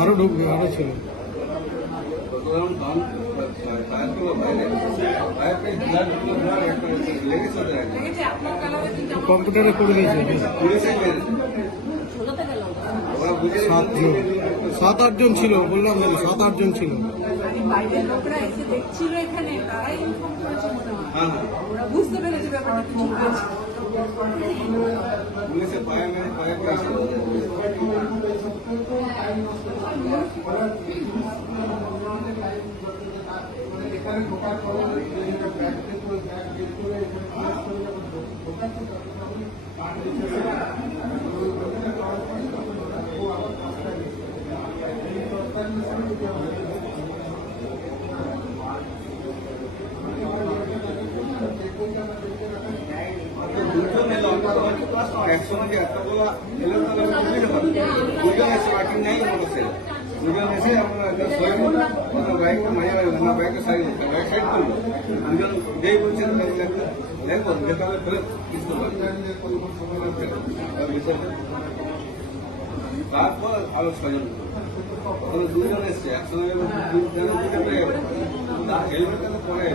আরো ঢুকবে, আরো ছিল কম্পিউটারে করে দিয়েছে। 7-8 জন ছিল, বললাম 7-8 জন ছিল। বাইরের লোকরা এসে দেখছিল এখানে, তারাই ইনফর্ম করেছে মনে হয়। ওরা বুঝতে পেরেছে ব্যাপারটা কিছু হয়েছে। পুলিশের পায়ে মেরে পায়ে একসময় যে একটা বলা এলো তাহলে দুজন এসে বাকি নেই বলেছে, দুজন এসে আমরা বাইকটা মাঝে না বাইকটা সাইড বাইক সাইড করবো, দুজন যেই বলছেন দেখবো দেখাবে ফেলে কিছু তারপর আরো 6 জন দুজন এসছে একসঙ্গে হেলমেটটা তো পরে